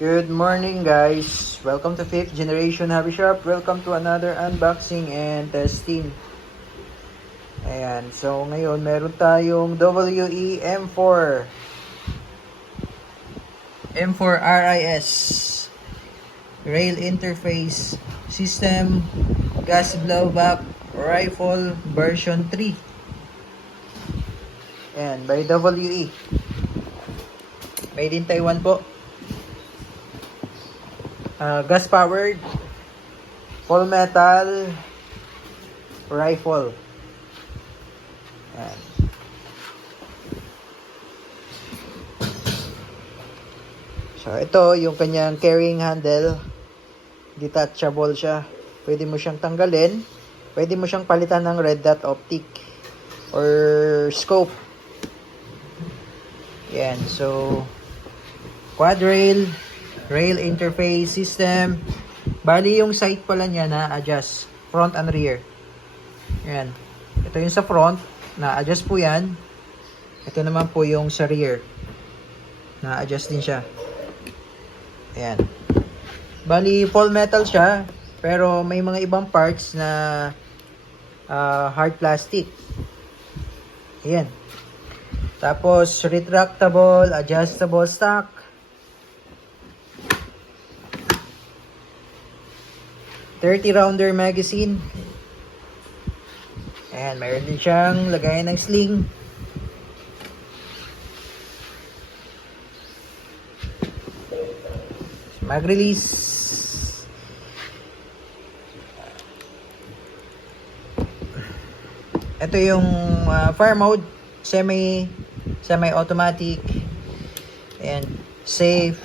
Good morning guys! Welcome to 5th Generation Hobby Shop. Welcome to another unboxing and testing. Ayan, so ngayon meron tayong WE M4 RIS Rail Interface System Gas Blowback Rifle version 3. Ayan, by WE. Made in Taiwan po. Gas powered full metal rifle. Ayan. So ito yung kanyang carrying handle, detachable siya, pwede mo siyang tanggalin, pwede mo siyang palitan ng red dot optic or scope. Yan, so quad rail interface system. Bali yung sight pala niya na adjust front and rear. Ayan. Ito yung sa front, na adjust po yan. Ito naman po yung sa rear, na adjust din siya. Ayan. Bali full metal siya, pero may mga ibang parts na hard plastic. Ayan. Tapos retractable, adjustable stock. 30 rounder magazine. Ayan, mayroon din siyang lagayan ng sling. Mag release. Ito yung fire mode, semi automatic and safe.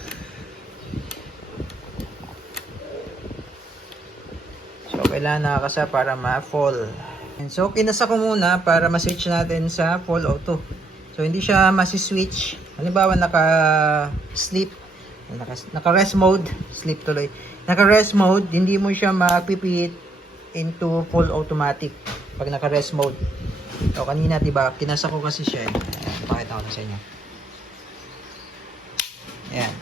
So kailangan nakakasa para ma-fall. And so kinasa ko muna para ma-switch natin sa full auto. So hindi siya masi-switch. Halimbawa naka-sleep, naka-rest mode, sleep tuloy. Naka-rest mode, hindi mo siya mapipihit into full automatic pag naka-rest mode. So kanina 'di ba, kinasa ko kasi siya. Ayan, pakita ko na sa inyo. Ayan.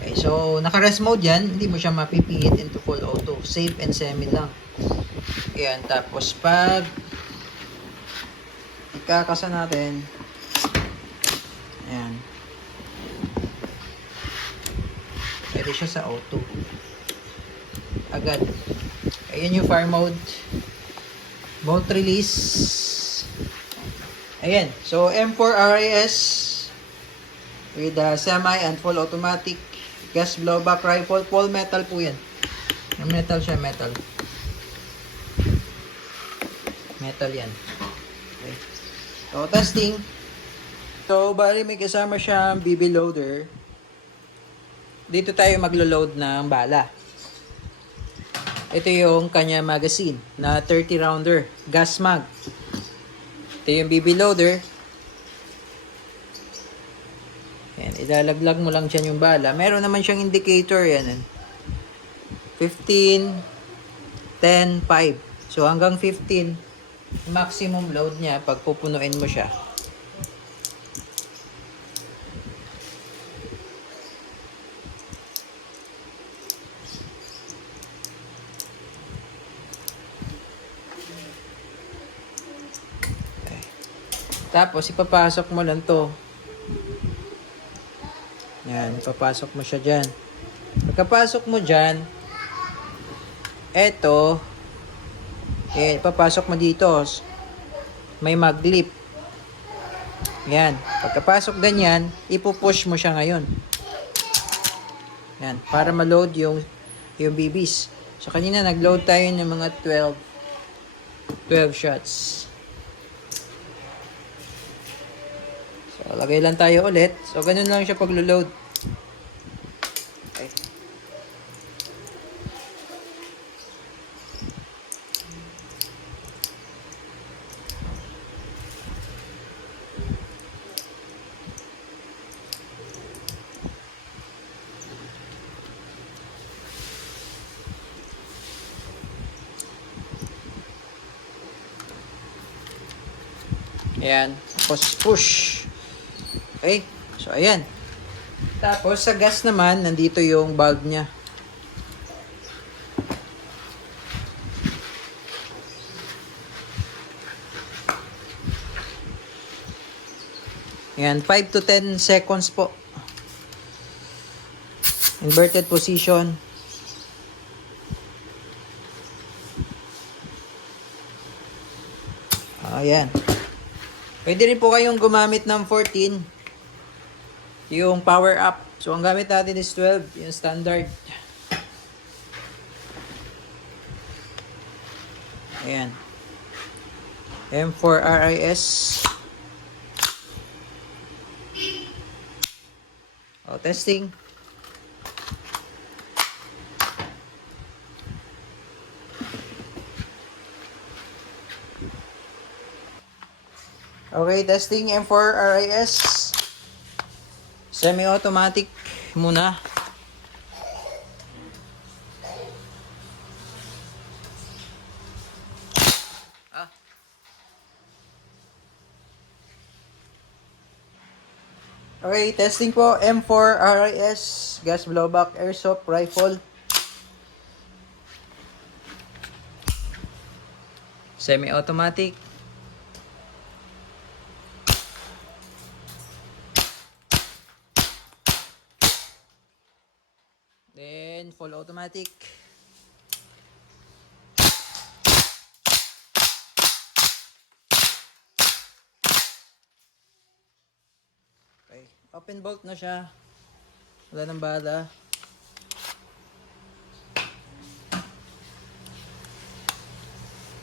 Okay, so naka-rest mode yan, hindi mo siya mapipihit into full auto. Safe and semi lang. Ayan, tapos pag ikakasa natin, ayan, pwede siya sa auto agad. Ayan yung fire mode, bolt release. Ayan, so M4 RIS with semi and full automatic gas blowback rifle, full metal po yan. Yung metal siya, metal yan. Okay. So testing. So bali may kasama siyang BB loader. Dito tayo maglo-load ng bala. Ito yung kanya magazine na 30 rounder gas mag. Ito yung BB loader. Yan, ilalaglag mo lang dyan yung bala. Meron naman siyang indicator yan. 15, 10, 5. So hanggang 15 maximum load niya pag pupunuin mo siya. Okay. Tapos ipapasok mo lang to. Yan, ipapasok mo siya dyan. Pagkapasok mo dyan, eto, ipapasok mo dito. May mag-clip. Yan. Pagkapasok ganyan, ipupush mo siya ngayon. Yan, para ma-load yung BBs. So, kanina nag-load tayo ng mga 12 shots. So, lagay lang tayo ulit. So, ganun lang siya pag-load. Okay. Ayan. Tapos push. Okay. So, ayan. Tapos sa gas naman, nandito yung bulb niya. Ayan, 5 to 10 seconds po. Inverted position. Ayan. Pwede rin po kayong gumamit ng 14. Yung power up. So, ang gamit natin is 12. Yung standard. Ayan. M4 RIS. Testing. Okay, testing M4 RIS. Semi-automatic muna. Okay, testing po M4 RIS gas blowback airsoft rifle. Semi-automatic. Then full automatic. Okay, open bolt na siya. Wala nang bala.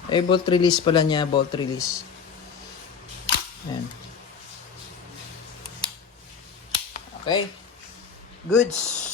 Bolt release pala niya, bolt release. Ayan. Okay. Goods.